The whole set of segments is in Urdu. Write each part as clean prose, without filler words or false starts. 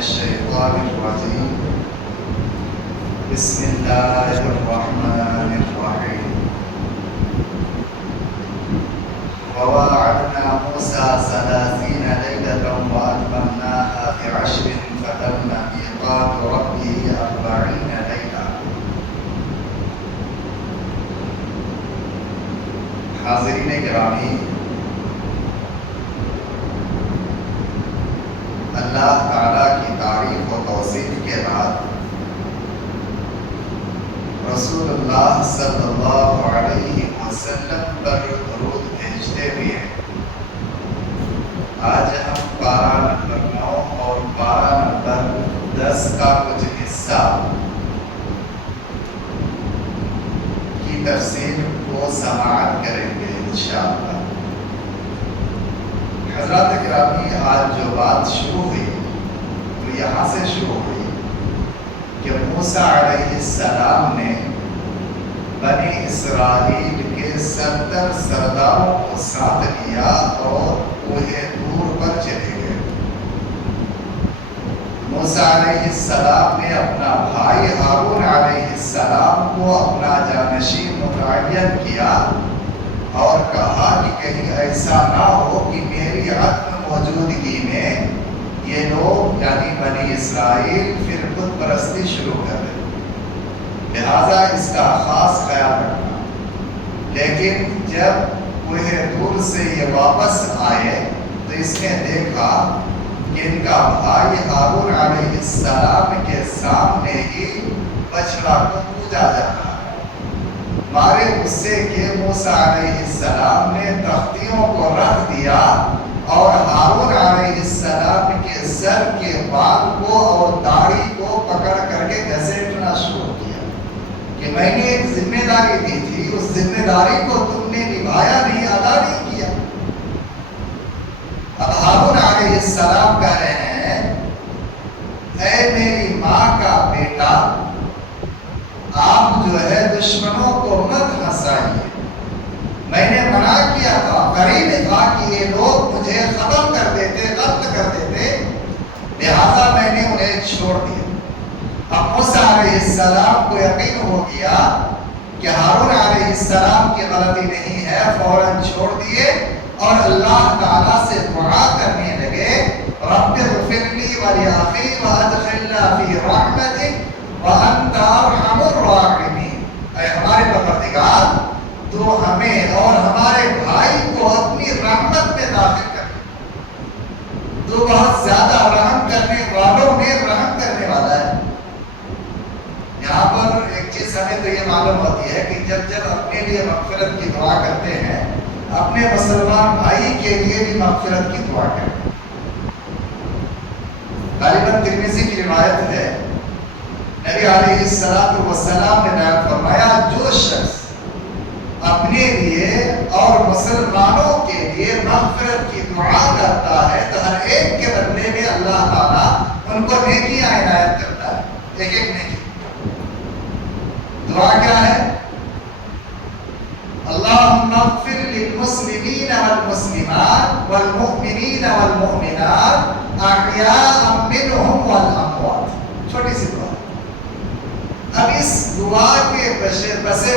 الشيطان الرجيم بسم الله الرحمن الرحيم وواعدنا موسى 30 ليلة وأتممناها ب10 فتم ميقات ربه 40 ليلة. حاضرین گرامی، اللہ تعالیٰ کی تعریف و توصیف کے بعد رسول اللہ صلی اللہ علیہ وسلم پر درود بھیجتے ہوئے آج ہم پارہ نمبر 9 اور پارہ نمبر 10 کا کچھ حصہ کی تفسیر کو سماعت کریں گے انشاءاللہ۔ حضرات گرامی، آج جو بات شروع ہوئی وہ یہاں سے شروع ہوئی کہ موسیٰ علیہ السلام نے بنی اسرائیل کے 70 سرداروں کو ساتھ لیا اور کوہ طور پر چلے گئے۔ موسیٰ علیہ السلام نے اپنا بھائی ہارون علیہ السلام کو اپنا جانشین متعین کیا اور کہا کہ کہیں ایسا نہ ہو کہ میری عدم موجودگی میں یہ لوگ یعنی بنی اسرائیل پھر بت پرستی شروع کر دیں، لہذا اس کا خاص خیال رکھنا۔ لیکن جب کوہ طور سے یہ واپس آئے تو اس نے دیکھا کہ ان کا بھائی ہارون علیہ السلام کے سامنے ہی بچڑا کو پوجا جا رہا ہے۔ مارے غصے کے موسیٰ علیہ السلام نے تختیوں کو رکھ دیا اور ہارون علیہ السلام کے سر کے بال کو اور داڑھی کو پکڑ کر کے گھسیٹنا شروع کیا کہ میں نے ایک ذمہ داری دی تھی، اس ذمہ داری کو تم نے نبھایا نہیں، ادا نہیں کیا۔ اب ہارون علیہ السلام کہہ رہے ہیں، اے میری ماں کا بیٹا، آپ جو ہے دشمنوں کو مت ہنسائیے۔ میں نے منع کیا تھا، قریب تھا کہ یہ لوگ مجھے ختم کر دیتے، قتل کر دیتے، لہذا میں نے انہیں چھوڑ دیا۔ اب موسیٰ علیہ السلام کو یقین ہو گیا کہ ہارون علیہ السلام کی غلطی نہیں ہے، فوراً چھوڑ دیے اور اللہ تعالیٰ سے دعا کرنے لگے، رب اغفر لی ولاخی وادخلنا فی رحمتک وانت ارحم الراحمین۔ اے ہمارے پروردگار، تو ہمیں اور ہمارے بھائی کو اپنی رحمت میں داخل کر، تو بہت زیادہ رحم کرنے والوں میں رحم کرنے والا ہے۔ یہاں پر ایک چیز ہمیں تو یہ معلوم ہوتی ہے کہ جب اپنے لیے مغفرت کی دعا کرتے ہیں، اپنے مسلمان بھائی کے لیے بھی مغفرت کی دعا کریں۔ غالباً ترمذی کی روایت ہے، نبی علیہ السلام نے بیان فرمایا، جو شخص اپنے لیے اور مسلمانوں کے لیے مغفرت کی دعا کرتا ہے تو ہر ایک کے بدلے میں اللہ تعالیٰ ان کو نیکیاں عنایت کرتا ہے، ایک ایک نیکی۔ دعا کیا ہے؟ اللہم اغفر للمسلمین والمسلمات والمؤمنین والمؤمنات احیاء منہم والاموات۔ چھوٹی سی دعا۔ اب اس دعا کے پس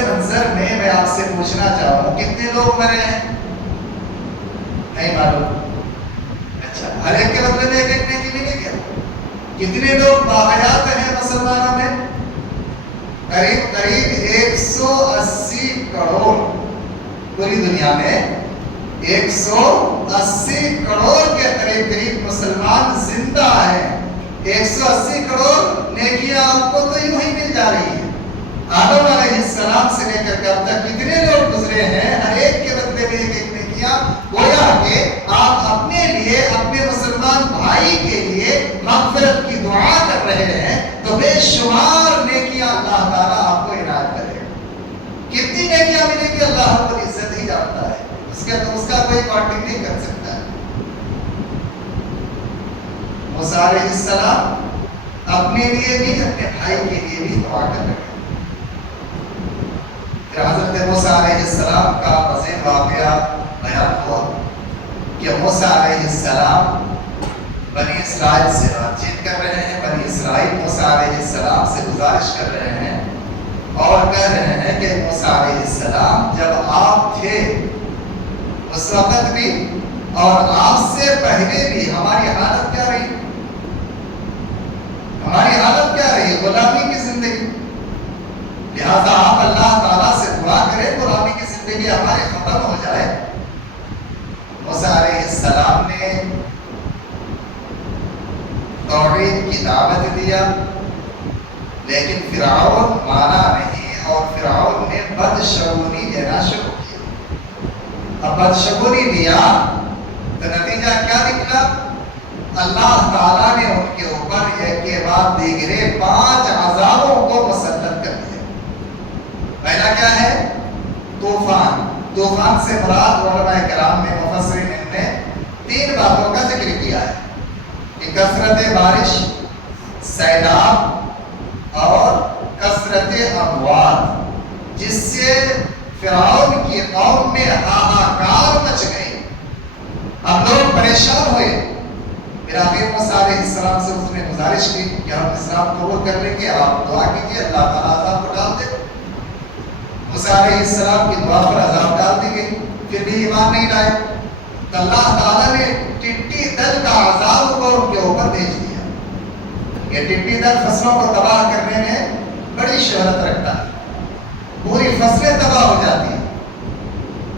منظر میں آپ سے پوچھنا چاہوں، کتنے لوگ مرے ہیں؟ نہیں معلوم؟ اچھا، ہر ایک کے بدلے میں ایک ایک نیکی ملے گا۔ کتنے لوگ باحیات ہیں مسلمانوں میں؟ قریب 180 کروڑ، پوری دنیا میں 180 کروڑ کے قریب مسلمان زندہ ہیں۔ 180 کروڑ نیکیاں آپ کو تو یوں ہی مل جا رہی ہیں۔ آدم علیہ السلام سے لے کر اب تک کتنے لوگ گزرے ہیں، ہر ایک کے بدلے میں ایک ایک نیکیاں، گویا کہ آپ اپنے لیے، اپنے مسلمان بھائی کے لیے مغفرت کی دعا کر رہے ہیں تو بے شمار نیکیاں اللہ تعالیٰ آپ کو عنایت کرے گا۔ کتنی نیکیاں ملے گی اللہ رب العزت ہی جانتا ہے، اس کا کوئی کاؤنٹنگ نہیں کر سکتا ہے۔ موسیٰ علیہ السلام اپنے لیے بھی، اپنے بھائی کے لیے بھی دعا کر رہے ہیں۔ پھر حضرت موسیٰ علیہ السلام کا مزید واقعہ بیان ہوا کہ موسیٰ علیہ السلام بنی اسرائیل سے بات چیت کر رہے ہیں. بنی اسرائیل موسیٰ علیہ السلام سے گزارش کر رہے ہیں اور کہہ رہے ہیں کہ موسیٰ علیہ السلام جب آپ تھے اس وقت بھی اور آپ سے پہلے بھی ہماری حالت کیا رہی؟ ہماری حالت کیا رہی؟ غلامی کی زندگی. لہذا آپ اللہ تعالیٰ سے دعا کریں غلامی کی زندگی ہماری ختم ہو جائے. موسیٰ علیہ السلام نے توحید کی دعوت دیا لیکن فرعون مانا نہیں اور فرعون نے بدشگونی دینا شروع کیا. اب بدشگونی دیا تو نتیجہ کیا نکلا؟ اللہ تعالیٰ نے ان کے اوپر ایک کے بعد دیگرے 5 عذابوں کو مسلط کر دیا. پہلا کیا ہے؟ طوفان. طوفان سے مراد علماء کرام میں مفسرین نے 3 باتوں کا ذکر کیا ہے کہ کثرت بارش، سیلاب اور کثرت اموات، جس سے فرعون کی قوم میں ہاہاکار مچ گئی. اب لوگ پریشان ہوئے. پھر آخر موسیٰ علیہ السلام سے اس نے گزارش کی کہ ہم اسلام قبول کر لیں گے، آپ دعا کیجیے اللہ تعالیٰ عذاب کو ڈال دے. موسیٰ علیہ السلام کی دعا پر عذاب ڈال دی گئی. پھر بھی ایمان نہیں لائے تو اللہ تعالیٰ نے ٹڈی دل کا عذاب کو ان کے اوپر بھیج دیا. یہ ٹڈی دل فصلوں کو تباہ کرنے میں بڑی شہرت رکھتا ہے، پوری فصلیں تباہ ہو جاتی ہیں.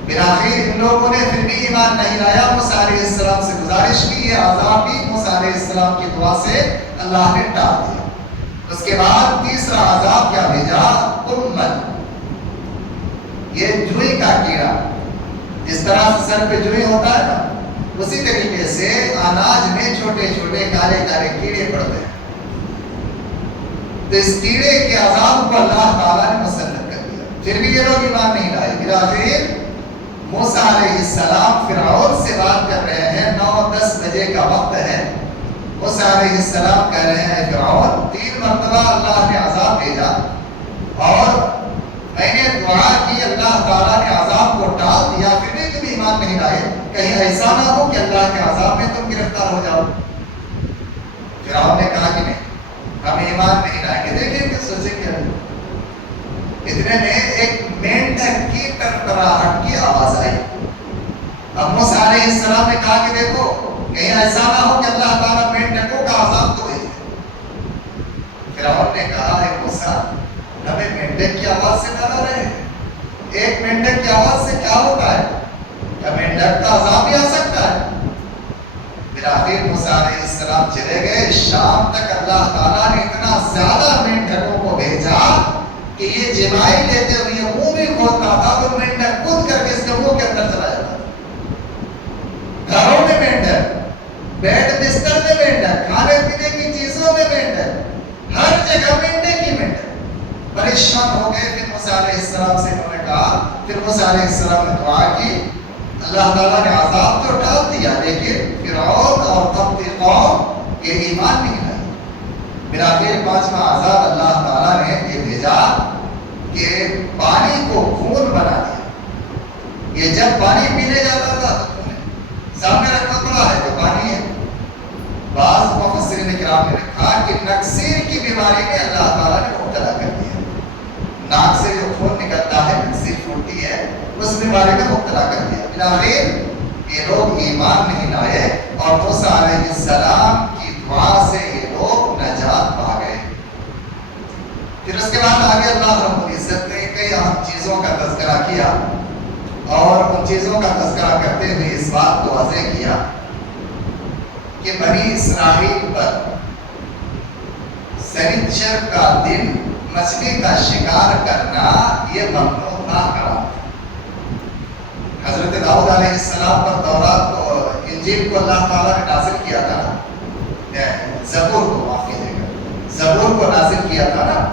بلاخر ان لوگوں نے پھر بھی ایمان نہیں لایا. موسیٰ علیہ السلام سے گزارش کی، یہ عذاب بھی موسیٰ علیہ السلام کی دعا سے اللہ نے ٹال دیا. اس کے بعد تیسرا عذاب کیا بھیجا؟ قمل. یہ جوئی کا کیڑا، جس طرح سے سر پہ جوئی ہوتا ہے نا، اسی طریقے سے اناج میں چھوٹے چھوٹے کالے کالے کیڑے پڑتے ہیں. تو اس کیڑے کے عذاب کو اللہ تعالیٰ نے مسلط کر دیا. پھر بھی یہ لوگ ایمان نہیں لائے. بلاخر موسیٰ علیہ السلام فرعون سے بات کر رہے ہیں. 9-10 بجے کا وقت ہے. موسیٰ علیہ السلام کہہ رہے ہیں فرعون 3 مرتبہ اللہ نے عذاب بھیجا اور میں نے دعا کی، اللہ تعالیٰ نے عذاب کو ٹال دیا، پھر بھی تم ایمان نہیں لائے. کہیں ایسا نہ ہو کہ اللہ کے عذاب میں تم گرفتار ہو جاؤ. فرعون نے کہا کہ نہیں، ہم ایمان نہیں لائیں گے. دیکھیں کہ سوچیں کیا. اتنے میں ایک مینڈک کی ٹرٹراہٹ کی آواز آئی. اب موسیٰ علیہ السلام نے کہا کہ دیکھو کہیں ایسا نہ ہو کہ اللہ تعالیٰ مینڈکوں کا عذاب تو بھیجے. فرعون نے کہا اے موسیٰ، ہمیں مینڈک کی آواز سے ڈرا رہے ہیں؟ ایک مینڈک کی آواز سے کیا ہوتا ہے؟ کیا مینڈک کا عذاب بھی آ سکتا ہے؟ پھر آخر موسیٰ علیہ السلام چلے گئے. شام تک اللہ تعالیٰ نے اتنا زیادہ مینڈکوں کو بھیجا کہ یہ جمائی لیتے ہوئے منہ بھی کھولتا تھا تو مینڈک کود کر کے اس کے منہ کے اندر چلا جاتا. گھروں میں مینڈک، بیڈ بستر میں مینڈک، کھانے پینے کی چیزوں میں مینڈک، ہر جگہ مینڈک ہی مینڈک. پریشان ہو گئے. پھر موسیٰ علیہ السلام سے انہوں نے کہا، پھر موسیٰ علیہ السلام نے دعا کی. اللہ تعالیٰ نے عذاب تو ٹال دیا لیکن فرعون اور قبطی قوم یہ ایمان نہیں لائی. بلاخر 5واں عذاب اللہ تعالیٰ نے یہ بھیجا کہ پانی کو خون بنا دیا. یہ جب پانی پینے جاتا تھا تو خون سامنے رکھا پڑا ہے تو پانی ہے. بعض مفسرین کرام نے لکھا کہ نکسیر کی بیماری میں اللہ تعالیٰ نے مبتلا کر دیا. ناک سے جو خون نکلتا ہے، نکسیر پھوٹتی ہے، اس بیماری میں مبتلا کر دیا. بلاخر یہ لوگ ایمان نہیں لائے اور موسیٰ علیہ السلام کی دعا سے یہ لوگ نجات پا گئے. پھر اس کے بعد آگے اللہ رب العزت نے کئی اہم چیزوں کا تذکرہ کیا اور ان چیزوں کا تذکرہ کرتے ہوئے اس بات کو واضح کیا کہ بنی اسرائیل پر سنیچر کا دن مچھلی کا شکار کرنا یہ ممنوع نہ کرا. حضرت داؤد علیہ السلام پر تورات کو، انجیل کو اللہ تعالیٰ نے نازل کیا تھا نا، زبور کو، معاف کیجیے گا، زبور کو نازل کیا تھا نا.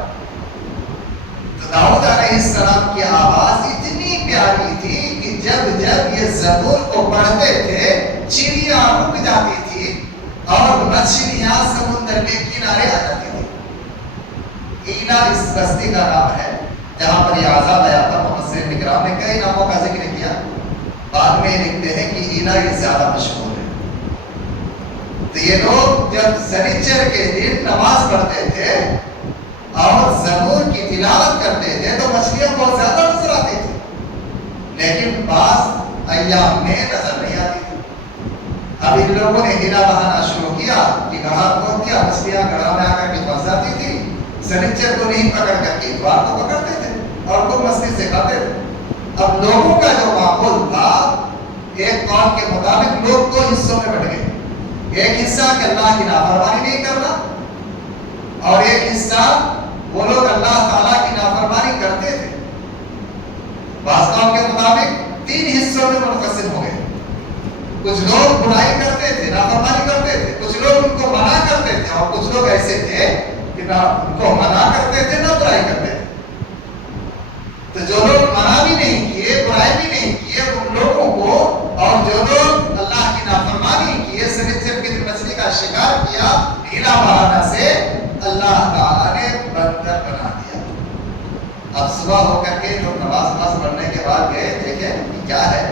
تو داؤد علیہ السلام کی آواز اتنی پیاری تھی کہ جب جب یہ زبور کو پڑھتے تھے چڑیاں رک جاتی تھی اور مچھلیاں سمندر کے کنارے آ جاتی تھی. اینا اس بستی کا نام ہے جہاں پر یہ عذاب آیا تھا. مفسرین کرام نے کئی ناموں کا ذکر کیا، بعد میں لکھتے ہیں کہ اینا یہ زیادہ مشہور ہے. تو یہ لوگ جب سنیچر کے دن نماز پڑھتے تھے اور زبور کی تلاوت کرتے تھے تو مچھلیاں بہت زیادہ نظر آتی تھی، لیکن بعض ایام میں نظر نہیں آتی تھی۔ اب ان لوگوں نے ہیلا بہانا شروع کیا کہ گڑھا کھود دیا، مچھلیاں گڑھا میں آ کر کے پھنس جاتی تھی، سنیچر کو نہیں پکڑ کر کے اتوار کو پکڑتے تھے اور کو مستی سے کھاتے تھے۔ اب لوگوں کا جو ماحول تھا، ایک قول کے مطابق لوگ دو حصوں میں بٹ گئے، ایک حصہ کہ اللہ کی نافرمانی نہیں کرنا، اور ایک حصہ وہ لوگ اللہ تعالیٰ کی نافرمانی کرتے تھے۔ بعض قول کے مطابق 3 حصوں میں منقسم ہو گئے، کچھ لوگ برائی کرتے تھے، نافرمانی کرتے تھے، کچھ لوگ ان کو منع کرتے تھے، اور کچھ لوگ ایسے تھے کہ نہ ان کو منع کرتے تھے نہ برائی کرتے تھے۔ تو جو لوگ منع بھی نہیں کیے، برائی بھی نہیں کیے، ان لوگوں کو، اور جو لوگ اللہ کی نافرمانی کیے، سنیچر کے دن مچھلی کا شکار کیا ہیلا بہانا سے، اللہ تعالیٰ نے بندر بنا دیا۔ اب صبح ہو کر کے لوگ نماز پڑھنے کے بعد گئے، دیکھیں کہ کیا ہے،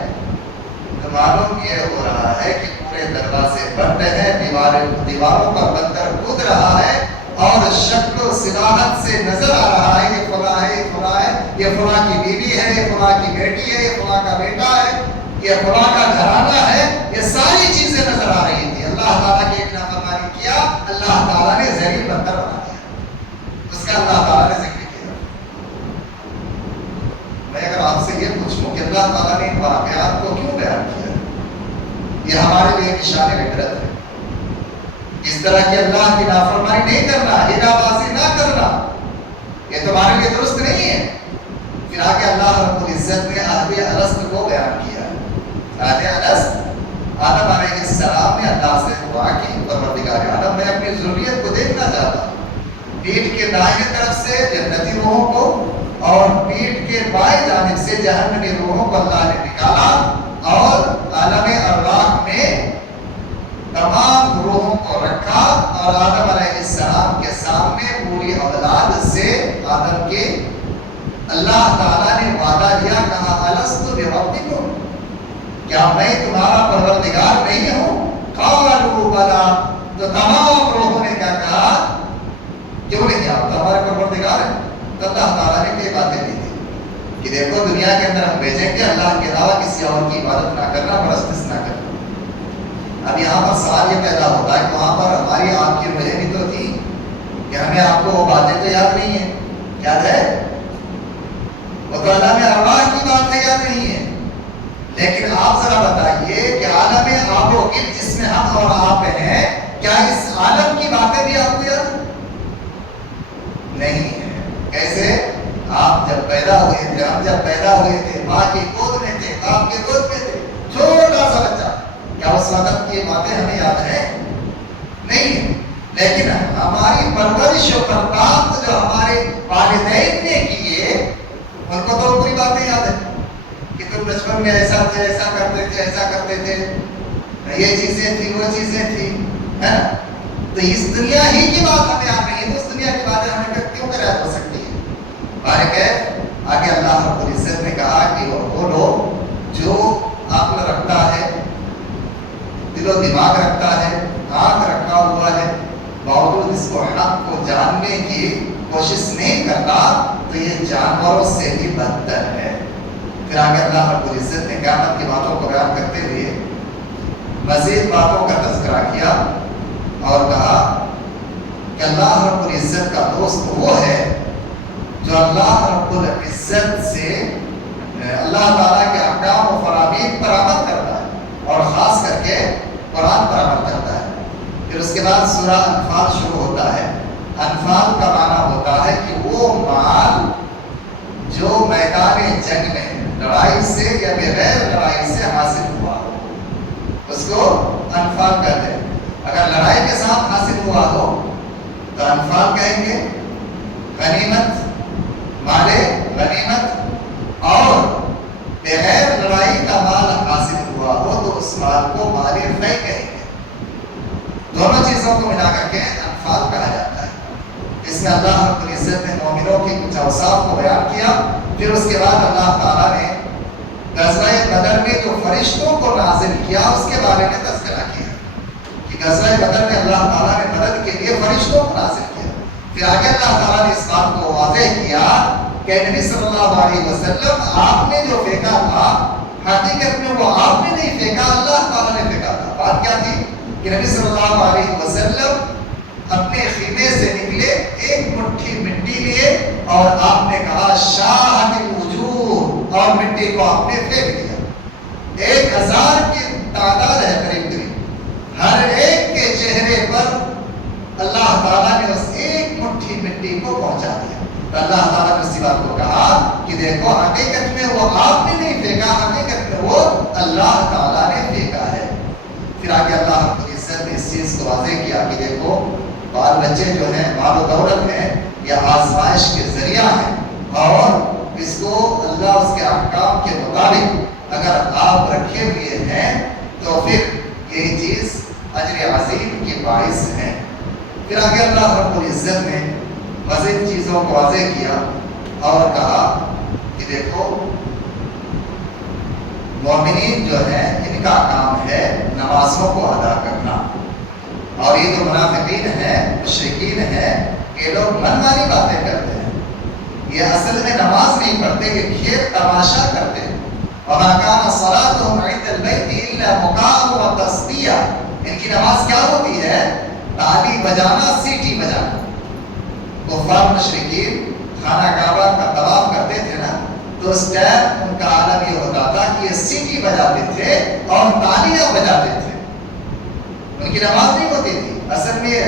تو معلوم یہ ہو رہا ہے کہ پورے دروازے بند ہیں، دیواروں پر بندر کود رہا ہے، اور شکل و صلاحت سے نظر آ رہا ہے یہ فلاں ہے، یہ فلاں ہے، یہ فلاں کی بیوی ہے، یہ فلاں کی بیٹی ہے، یہ فلاں کا بیٹا ہے، یہ فلاں کا گھرانہ ہے، یہ ساری چیزیں نظر آ رہی تھی۔ اللہ تعالیٰ کی ایک نافرمانی کیا، اللہ تعالیٰ نے زہریل بندر بنا دیا، اس کا اللہ تعالیٰ نے ذکر کیا۔ میں اگر آپ سے یہ پوچھوں کہ اللہ تعالیٰ نے ان واقعات کو کیوں بیان کیا، یہ ہمارے لیے نشان عبرت ہے۔ اس طرح کی اللہ کی نافرمانی نہیں کرنا، ہیلا بازی نہ کرنا، یہ تمہارے لیے درست نہیں ہے۔ پھر آگے اللہ رب العزت نے عہد الست کو بیان کیا۔ عہد الست، آدم علیہ السلام نے اللہ سے دعا کی، پروردگار عالم میں اپنی ضروریت کو دیکھنا چاہتا ہوں، پیٹھ کے دائیں طرف سے جنتی روحوں کو اور پیٹھ کے بائیں جانب سے جہنمی روحوں کو اللہ نے نکالا، اور عالم ارواح میں تمام روحوں کو رکھا، اور آدم علیہ السلام کے سامنے پوری اولاد سے آدم کے اللہ تعالیٰ نے وعدہ دیا، کہا الست بربکم، کیا میں تمہارا پروردگار نہیں ہوں؟ قالوا بلی، تو تمام روحوں نے کیا کہا، کیوں نہیں کیا، ہمارے پروردگار ہے۔ تو اللہ تعالیٰ نے کئی باتیں دی تھی کہ دیکھو دنیا کے اندر ہم بھیجیں گے، اللہ کے علاوہ کسی اور کی عبادت نہ کرنا، پرستش نہ کرنا۔ اب یہاں پر سوال یہ پیدا ہوتا ہے کہ وہاں پر ہماری آپ کی وجہ بھی تو تھی کہ ہمیں آپ کو وہ باتیں تو یاد نہیں ہیں، یاد ہے؟ وہ تو عالم ارواح کی باتیں یاد نہیں ہیں، لیکن آپ ذرا بتائیے کہ عالم آب و گرد جس میں ہم اور آپ ہیں، کیا اس عالم کی باتیں بھی آپ کو یاد نہیں ہیں؟ کیسے؟ آپ جب پیدا ہوئے تھے، ہم جب پیدا ہوئے تھے، ماں کی گود میں تھے، باپ کی گود میں تھے، چھوٹا سا بچہ، کیا اس وقت کی باتیں ہمیں یاد ہیں؟ نہیں ہے، لیکن ہماری پرورش و پرتاب جو ہمارے والدین نے کیے، ان کو تو پوری باتیں یاد ہیں کہ تم بچپن میں ایسا تھے، ایسا کرتے تھے، ایسا کرتے تھے، یہ چیزیں تھی، وہ چیزیں تھی، ہے نا؟ تو اس دنیا ہی کی بات ہمیں یاد نہیں ہے، تو اس دنیا کی باتیں ہمیں کیوں کر یاد ہو سکتی ہے؟ آگے اللہ رب العزت نے کہا کہ وہ لوگ جو عقل رکھتا ہے، دل و دماغ رکھتا ہے، آنکھ رکھا ہوا ہے، باوجود اس کو حق کو جاننے کی کوشش نہیں کرتا، تو یہ جانوروں سے بھی بدتر ہے۔ پھر آگے اللہ رب العزت نے قیامت کی باتوں کو بیان کرتے ہوئے مزید باتوں کا تذکرہ کیا اور کہا کہ اللہ رب العزت کا دوست وہ ہے جو اللہ رب العزت سے اللہ تعالیٰ کے احکام و فرامین پر عمل کرتا ہے، اور خاص کر کے قرآن پر عمل کرتا ہے۔ پھر اس کے بعد سورہ انفال شروع ہوتا ہے۔ انفال کا معنی ہوتا ہے کہ وہ مال جو میدان جنگ میں لڑائی سے یا بغیر لڑائی سے حاصل ہوا ہو، اس کو انفال کہتے ہیں۔ اگر لڑائی کے ساتھ حاصل ہوا ہو تو انفال کہیں گے۔ غنیمت، مال غنیمت، اور بغیر لڑائی کا مال حاصل ہوا ہو تو اس مال کو مال فی کہیں گے۔ دونوں چیزوں کو ملا کر کے انفال کہا جاتا ہے۔ اس میں اللہ رب العزت نے مومنوں کی کچھ اوصاف کو بیان کیا، پھر اس کے بعد اللہ تعالیٰ نے غزوہ بدر میں جو فرشتوں کو نازل کیا اس کے بارے میں تذکرہ کیا کہ غزوہ بدر میں اللہ تعالیٰ نے مدد کے لیے فرشتوں کو نازل کیا. پھر آگے اللہ تعالیٰ نے اس بات کو واضح کیا کہ نبی صلی اللہ علیہ وسلم آپ نے جو پھینکا تھا حقیقت میں وہ آپ نے نہیں پھینکا، اللہ تعالیٰ نے پھینکا تھا. بات کیا تھی کہ نبی صلی اللہ علیہ وسلم اپنے خیمے سے نکلے، ایک مٹھی مٹی لیے اور آپ نے کہا شاہد الوجوہ، اور مٹی کو آپ نے پھینک دیا. 1000 کی تعداد ہے قریب قریب، ہر ایک کے چہرے پر اللہ تعالیٰ نے اس ایک مٹھی مٹی کو پہنچا دیا. تو اللہ تعالیٰ نے اسی بات کو کہا کہ دیکھو حقیقت میں وہ آپ نے نہیں پھینکا، حقیقت میں وہ اللہ تعالیٰ نے پھینکا ہے. پھر آگے اللہ رب العزت نے اس چیز کو واضح کیا کہ دیکھو بال بچے جو ہیں مال و دولت ہیں یہ آزمائش کے ذریعہ ہیں، اور اس کو اللہ اس کے احکام کے مطابق اگر آپ رکھے ہوئے ہیں تو پھر یہی چیز اجر عظیم کی باعث ہے. پھر آگے اللہ رب العزت نے مزید چیزوں کو واضح کیا اور کہا کہ دیکھو مومنین جو ہیں ان کا کام ہے نمازوں کو ادا کرنا، اور یہ جو منافقین ہیں مشرکین ہیں یہ لوگ منمانی باتیں کرتے ہیں، یہ اصل میں نماز نہیں پڑھتے، یہ کھیل تماشا کرتے ہیں. وَمَا كَانَ صَلَاتُهُمْ عِندَ الْبَيْتِ إِلَّا مُقَامٌ وَتَصْدِيَةٌ. ان کی نماز کیا ہوتی ہے؟ تالی بجانا، سیٹی بجانا. کفار مشرکین خانہ کعبہ کا طواف کرتے تھے نا، تو اس ٹائم ان کا عالم یہ ہوتا تھا کہ یہ سیٹی بجاتے تھے اور تالیاں بجاتے تھے، ان کی نماز نہیں ہوتی تھی. اصل میں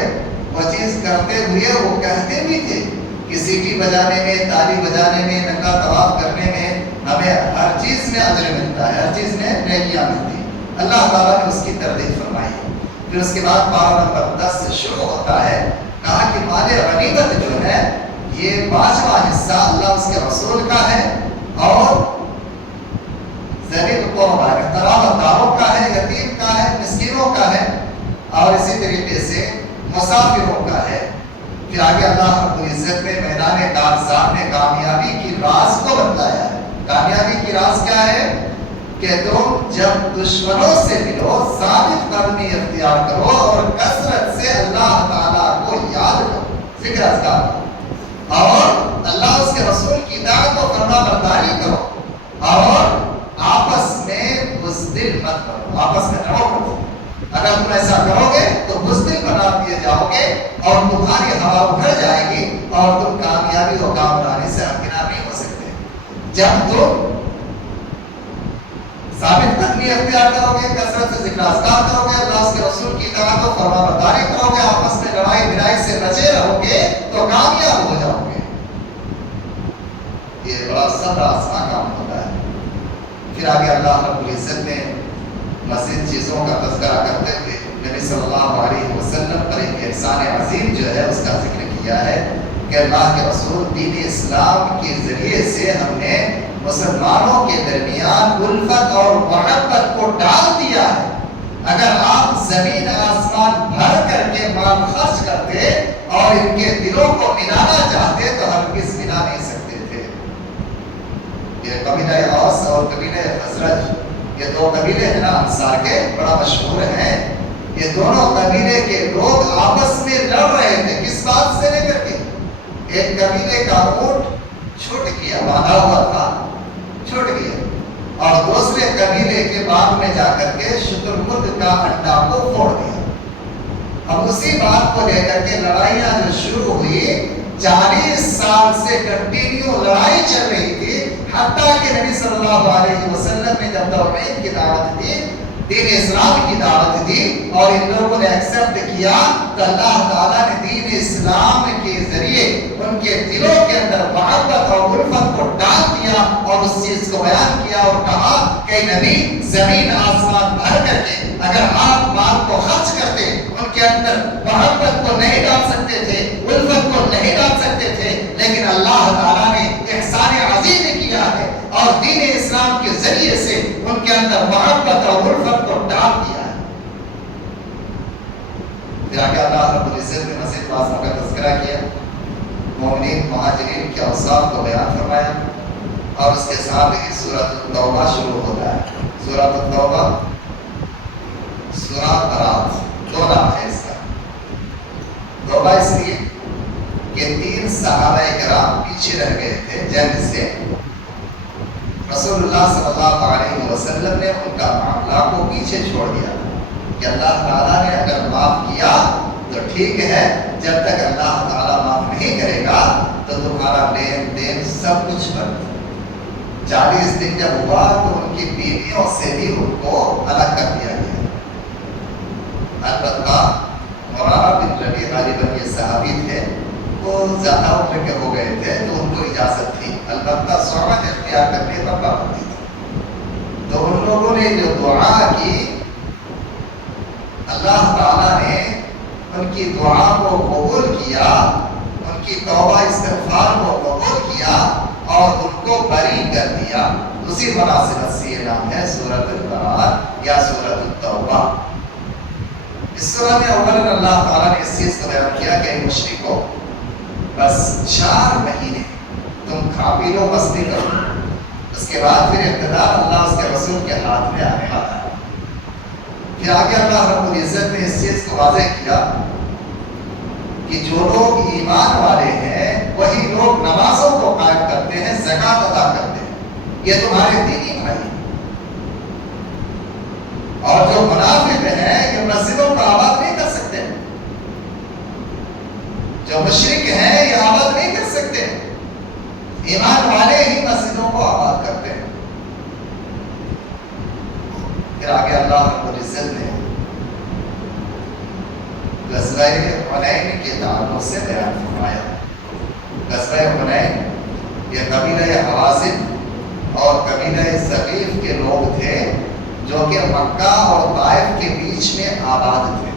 وہ چیز کرتے ہوئے وہ کہتے بھی تھے کہ سیٹی بجانے میں، تالی بجانے میں، ننگا طواف کرنے میں ہمیں ہر چیز میں اجر ملتا ہے، ہر چیز میں نیکیاں ملتی ہیں. اللہ تعالیٰ نے اس کی تردید فرمائی. پھر اس کے بعد پارہ نمبر 10 سے شروع ہوتا ہے، کہا کہ مال غنیمت جو ہے یہ 5واں حصہ اللہ اس کے رسول کا ہے، اور ذوی القربیٰ قرابت داروں کا ہے، یتیم کا ہے، مسکینوں کا ہے، اور اسی طریقے سے مسافروں کا ہے. پھر آگے اللہ رب العزت نے میدان کارزار میں کامیابی کی راز کو بتلایا ہے. کامیابی کی راز کیا ہے؟ کہ تم جب دشمنوں سے ملو ثابت قدمی اختیار کرو اور کثرت سے اللہ تعالیٰ کو یاد کرو، ذکر اذکار کرو، اور اللہ اس کے رسول کی اطاعت و فرما برداری کرو، اور آپس میں بزدل مت کرو، آپس میں لڑو مت. اگر تم ایسا کرو گے تو بزدل بنا دیے جاؤ گے اور تمہاری ہوا اکھڑ جائے گی اور تم کامیابی اور کامرانی سے ہمکنار نہیں ہو سکتے. جب تم ثابت قدمی اختیار کرو گے، کثرت سے ذکر اذکار کرو گے، اللہ اس کے رسول کی اطاعت و فرما برداری کرو گے، آپس میں لڑائی بھڑائی سے بچے رہو گے تو کامیاب ہو جاؤ گے. یہ بڑا صبر آسان کام ہوتا ہے. پھر آگے اللہ رب العزت نے مزید چیزوں کا تذکرہ کرتے ہوئے نبی صلی اللہ علیہ وسلم پر ایک احسان عظیم جو ہے اس کا ذکر کیا ہے کہ اللہ کے رسول دین اسلام کے ذریعے سے ہم نے مسلمانوں کے درمیان الفت اور محبت کو ڈال دیا ہے. اگر آپ زمین آسمان بھر کر کے مال خرچ کرتے اور ان کے دلوں کو ملانا چاہتے تو ہرگز ملا نہیں سکتے تھے. یہ قبیلہ اوس اور قبیلہ خزرج، یہ دو قبیلے ہیں نا انصار کے، بڑا مشہور ہیں. یہ دونوں قبیلے کے لوگ آپس میں لڑ رہے تھے. کس بات سے لے کر کے؟ ایک قبیلے کا اونٹ چھوٹ گیا، باندھا ہوا تھا، چھوٹ گیا، اور دوسرے قبیلے کے باغ میں جا کر کے شترمرغ کا انڈا کو پھوڑ دیا. اب اسی بات کو لے کر کے لڑائیاں جو شروع ہوئی، 40 سال سے کنٹینیو لڑائی چل رہی تھی، حتیٰ کہ نبی صلی اللہ علیہ وسلم نے جب توحید کی دعوت دی، دین اسلام کی دعوت دی اور ان لوگوں نے ایکسپٹ کیا، تو اللہ تعالیٰ نے دین اسلام کے ذریعے ان کے دلوں کے اندر محبت اور الفت کو ڈال دیا اور اس چیز کو بیان کیا اور کہا کہ نبی زمین آسمان بھر کر کے اگر آپ مال کو خرچ کرتے ان کے اندر محبت کو نہیں ڈال سکتے تھے، الفت کو نہیں ڈال سکتے تھے، لیکن اللہ تعالیٰ نے احسان عظیم کیا ہے اور دین اسلام کے ذریعے سے ان کے اندر محبت اور الفت کو ڈال دیا ہے. پھر آگے اللہ رب العزت نے مزید باتوں کا تذکرہ کیا، مومنین مہاجرین کے اوصاف کو بیان فرمایا، اور اس کے ساتھ ہی سورۃ التوبہ شروع ہوتا ہے. سورۃ التوبہ، سورہ برات، 2 نام پیچھے رہ گئے تھے جنگ سے، رسول اللہ صلی اللہ علیہ وسلم نے ان کا معاملہ کو پیچھے چھوڑ دیا کہ اللہ تعالیٰ نے اگر معاف کیا تو ٹھیک ہے، جب تک اللہ تعالیٰ معاف نہیں کرے گا تو تمہارا لین دین سب کچھ بند۔ 40 دن جب ہوا تو ان کی بیویوں سے بھی ان کو الگ کر دیا گیا۔ البتہ مرارہ بن ربیع غالباً یہ صحابی تھے، وہ زیادہ عمر کے ہو گئے تھے تو ان کو اجازت تھی، البتہ صحبت اختیار کرنے پر پابندی تھی۔ تو ان لوگوں نے جو دعا کی، اللہ تعالیٰ نے ان کی دعا کو قبول کیا، ان کی توبہ استغفار کو قبول کیا اور ان کو بری کر دیا۔ اسی مناسبت سے یہ نام ہے سورۃ البراءۃ یا سورۃ التوبہ۔ اس سورہ میں اولاً اللہ تعالیٰ نے اس چیز کو بیان کیا کہ مشرکو، بس 4 مہینے تم کھا پی لو، مستی کرو، اس کے بعد پھر اقتدار اللہ اس کے رسول کے ہاتھ میں آنے والا ہے۔ پھر آگے اللہ رب العزت نے اس چیز کو واضح کیا کہ جو لوگ ایمان والے ہیں وہی لوگ نمازوں کو قائم کرتے ہیں، زکوٰۃ ادا کرتے ہیں، یہ تمہارے دینی بھائی ہیں۔ اور جو منافق ہیں یہ مسجدوں کو آباد نہیں کر سکتے، جو مشرک ہیں یہ آباد نہیں کر سکتے، ایمان والے ہی مسجدوں کو آباد کرتے ہیں۔ پھر آگے اللہ رب العزت نے غزوہ حنین کے تعلق سے بیان فرمایا۔ غزوہ حنین یہ قبیلہ حوازن اور قبیلہ ثقیف کے لوگ تھے جو کہ مکہ اور طائف کے بیچ میں آباد تھے۔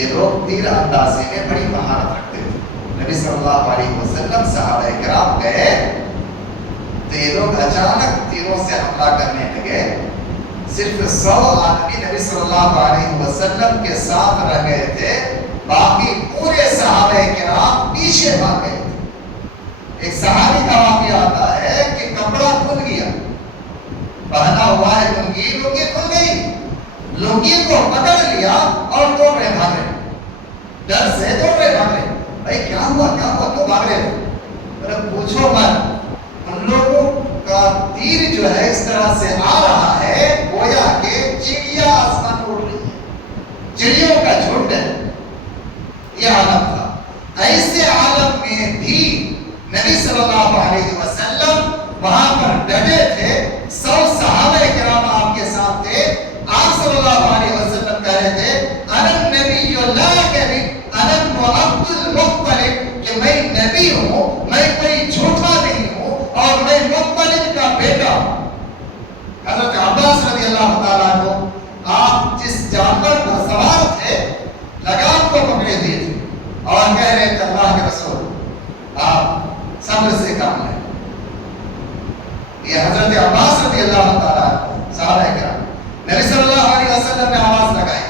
یہ لوگ تیر اندازی میں بڑی مہارت رکھتے تھے۔ نبی صلی اللہ علیہ وسلم صحابہ کرام گئے تو یہ لوگ اچانک تیروں سے حملہ کرنے لگے۔ صرف 100 آدمی نبی صلی اللہ علیہ وسلم کے ساتھ رہ گئے تھے، باقی پورے صحابہ کرام پیچھے بھاگ گئے تھے۔ ایک صحابی کا واقعہ آتا ہے کہ کپڑا کھل گیا، پہنا ہوا ہے لنگی کھل گئی، لنگی کو پکڑ لیا اور دوڑ رہے بھاگ رہے، ڈر سے دوڑ رہے بھاگ رہے۔ بھائی کیا ہوا تو بھاگ رہے؟ پوچھو مت، ان لوگوں کا تیر جو ہے اس طرح سے آ رہا ہے گویا کہ چڑیا آسمان اڑ رہی ہے، چڑیوں کا جھنڈ ہے، یہ عالم تھا۔ ایسے عالم میں بھی نبی صلی اللہ علیہ وسلم وہاں پر ڈٹے تھے۔ 100 صحابہ کرام آپ کے ساتھ تھے۔ آپ صلی اللہ علیہ وسلم کہہ رہے تھے انا نبی لا کذب انا عبد المطلب، کہ میں نبی ہوں، میں کوئی جھوٹا نہیں ہوں اور میں مطلب کا بیٹا ہوں۔ حضرت عباس رضی اللہ تعالیٰ عنہ آپ جس جانور پر سوار تھے لگام کو پکڑے ہوئے تھے اور کہہ رہے تھے اللہ کے رسول آپ صبر سے کام لیں۔ یہ حضرت عباس رضی اللہ تعالیٰ صحابہ کرام، نبی صلی اللہ علیہ وسلم نے آواز لگائی،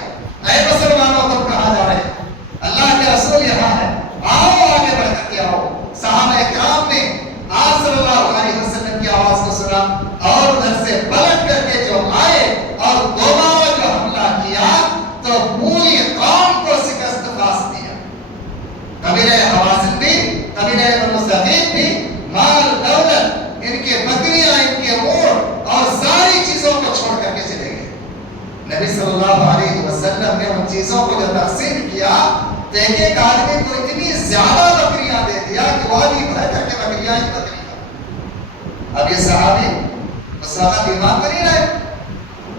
اے مسلمانوں تم کہاں جا رہے ہیں؟ اللہ کے رسول یہاں ہے، آؤ آگے بڑھ کر کے آؤ۔ صحابہ کرام نے آپ صلی اللہ علیہ وسلم کی آواز کو سنا اور ادھر سے پلٹ کر کے جو آئے اور دوبارہ جو حملہ کیا تو پوری قوم کو شکست پاس دیا۔ قبیلہ حوازن بھی، قبیلہ بنو ثقیف بھی، مال دولت، ان کے بکریاں، ان کے اونٹ اور ساری چیزوں کو چھوڑ کر کے چلے گئے۔ نبی صلی اللہ علیہ وسلم نے ان چیزوں کو جو تقسیم کیا تو ایک ایک آدمی کو اتنی زیادہ بکریاں دے دیا کہ وہ بھی بھر کر کے بکریاں ہی بکریاں۔ اب یہ صحابی اس وقت ایمان تو نہیں رہے،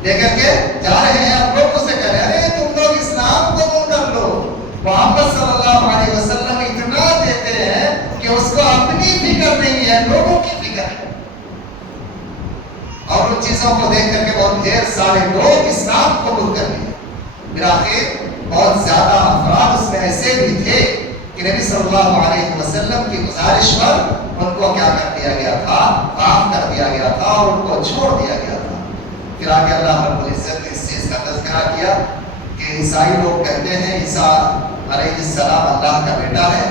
لے کر کے جا رہے ہیں، اب لوگوں سے کہہ رہے ہیں تم لوگ اسلام قبول کر لو۔ محمد صلی اللہ علیہ وسلم اتنا دیتے ہیں کہ اس کو اپنی فکر نہیں ہے، لوگوں کی فکر ہے۔ اور ان چیزوں کو دیکھ کر کے بہت ڈھیر سارے لوگ اسلام قبول کر لیے۔ بالآخر بہت زیادہ افراد اس میں ایسے بھی تھے کہ نبی صلی اللہ علیہ وسلم کی گزارش پر ان کو کیا کر دیا گیا تھا؟ معاف کر دیا گیا تھا اور ان کو چھوڑ دیا گیا تھا۔ پھر آگے اللہ رب العزت نے اس چیز کا تذکرہ کیا کہ عیسائی لوگ کہتے ہیں عیسیٰ علیہ السلام اللہ کا بیٹا ہے،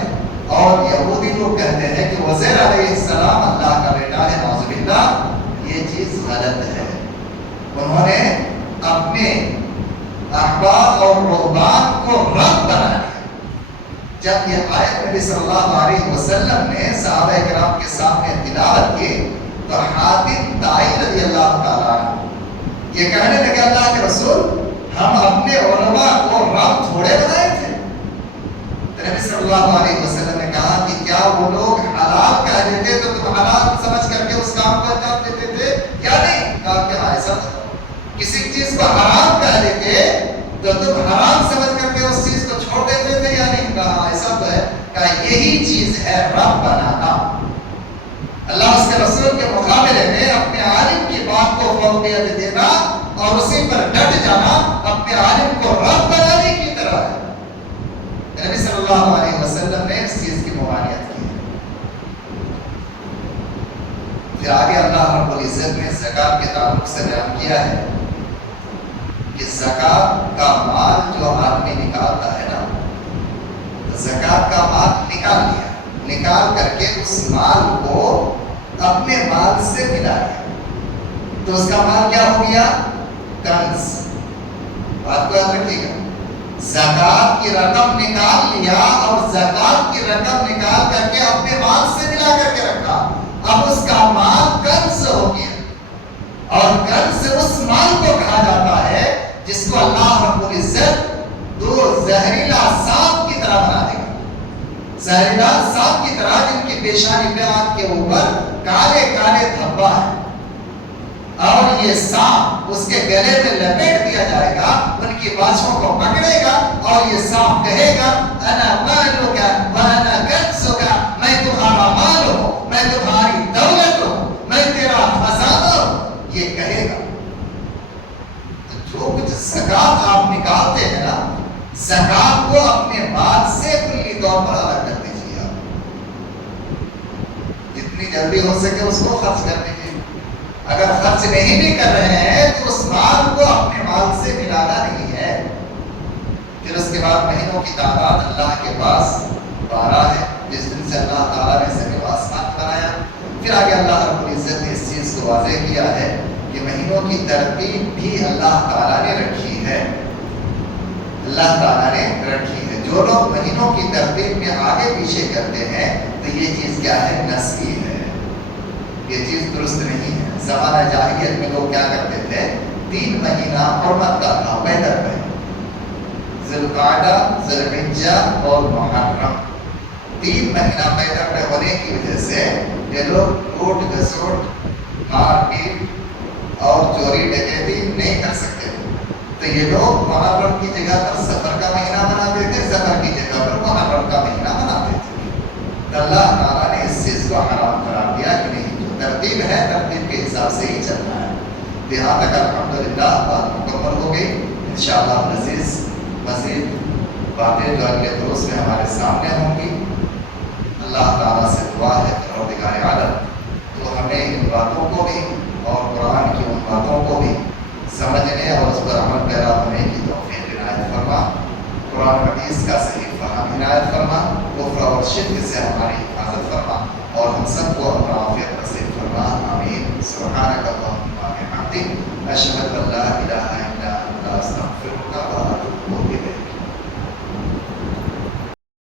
اور یہودی لوگ کہتے ہیں کہ عزیر علیہ السلام اللہ کا بیٹا ہے۔ نعوذ باللہ، یہ چیز غلط ہے۔ انہوں نے اپنے احبار اور رہبان کو رب بنا لیا۔ جب یہ آیت نبی صلی اللہ علیہ وسلم نے صحابہ کرام کے سامنے تلاوت کی تو حاتم طائی رضی اللہ تعالیٰ یہ کہنے لگے اللہ کے رسول ہم اپنے علماء کو رب تھوڑے بنائے تھے. نبی صلی اللہ علیہ وسلم نے کہا کہ کیا وہ لوگ حلال کہہ دیتے تو تم حلال سمجھ کر کے اس کام کو انجام دیتے تھے یا نہیں؟ کہا کہ ہاں ایسا کسی چیز کو حرام کہہ دیتے تو تم حرام سمجھ کر کے اس چیز کو چھوڑ دیتے تھے یا نہیں؟ کہا ایسا تو ہے. کہا یہی چیز ہے رب بنانا. اللہ اس کے رسول کے مقابلے میں اپنے عالم کی بات کو فوقیت دینا اور اسی پر ڈٹ جانا اپنے عالم کو رب بنانے کی طرح ہے. نبی صلی اللہ علیہ وسلم نے اس چیز کی ممانعت کی. پھر آگے اللہ رب العزت نے زکات کے تعلق سے بیان کیا ہے کہ زکات کا مال جو آدمی نکالتا ہے نا، زکات کا مال نکال لیا، نکال کر کے اس مال کو اپنے مال سے ملا لیا تو اس کا مال کیا ہو گیا؟ کنز. بات کو یاد رکھیے گا، زکات کی رقم نکال لیا اور زکات کی رقم نکال کر کے اپنے مال سے ملا کر کے رکھا، اب اس کا مال کنز ہو گیا. اور کنز اس مال کو کہا جاتا ہے جس کو اللہ رب العزت دو زہریلا سانپ کی طرح بنا دے گا. زہریلا سانپ کی طرح جن کی پیشانی پہ آنکھ کے اوپر کالے کالے دھبا ہے اور یہ سانپ اس کے گلے میں لپیٹ دیا جائے گا، ان کی باچھوں کو پکڑے گا اور یہ سانپ کہے گا انا مالک وانا کنزک، میں تمہارا مال ہوں، میں تمہاری دولت ہوں، میں تیرا خزانہ ہوں. یہ کہے گا. جو کچھ زکات آپ نکالتے ہیں نا، زکات کو اپنے مال سے کلی طور پر الگ کر دیجیے. آپ جتنی جلدی ہو سکے اس کو خرچ کر دیجیے. اگر خرچ نہیں بھی کر رہے ہیں تو اس مال کو اپنے مال سے ملانا نہیں ہے. پھر اس کے بعد مہینوں کی تعداد اللہ کے پاس 12 ہے، جس دن سے اللہ تعالیٰ نے زمین و آسمان بنایا. پھر آگے اللہ رب العزت نے اس چیز کو واضح کیا ہے کہ مہینوں کی ترتیب بھی اللہ تعالیٰ نے رکھی ہے. اللہ تعالیٰ نے رکھی ہے. جو لوگ مہینوں کی ترتیب میں آگے پیچھے کرتے ہیں تو یہ چیز کیا ہے؟ نسخی ہے. یہ چیز درست نہیں ہے. زمانہ جاہلیت میں لوگ کیا کرتے تھے؟ 3 مہینہ حرمت کا تھا پیدر پہ، ذوالقعدہ، ذوالحجہ اور محرم. 3 مہینہ پیدر پہ ہونے کی وجہ سے یہ لوگ لوٹ گھسوٹ مار پیٹ اور چوری ڈکیتی نہیں کر سکتے. تو یہ لوگ محرم کی جگہ پر سفر کا مہینہ بناتے تھے، سفر کی جگہ پر محرم کا مہینہ بناتے تھے. تو اللہ تعالیٰ نے اس چیز کو حرام قرار دیا کہ نہیں، جو ترتیب ہے ترتیب کے حساب سے ہی چلنا ہے. یہاں تک الحمدللہ بات مکمل ہو گئی. انشاءاللہ العزیز مزید باتیں جو اگلے دروس میں ہمارے سامنے ہوں گی. اللہ تعالیٰ سے دعا ہے پروردگار عالم تو ہمیں ان باتوں کو بھی اور قرآن کی ان باتوں کو بھی سمجھنے اور اس پر عمل پیرا ہونے کی توفیق عنایت فرما. قرآن حدیث کا صحیح فہم عنایت فرما. کفر اور شرک سے ہماری حفاظت فرما اور ہم سب کو اپنا عافیت نصیب فرما. آمین. سبحانک اللہم و بحمدک، اشہد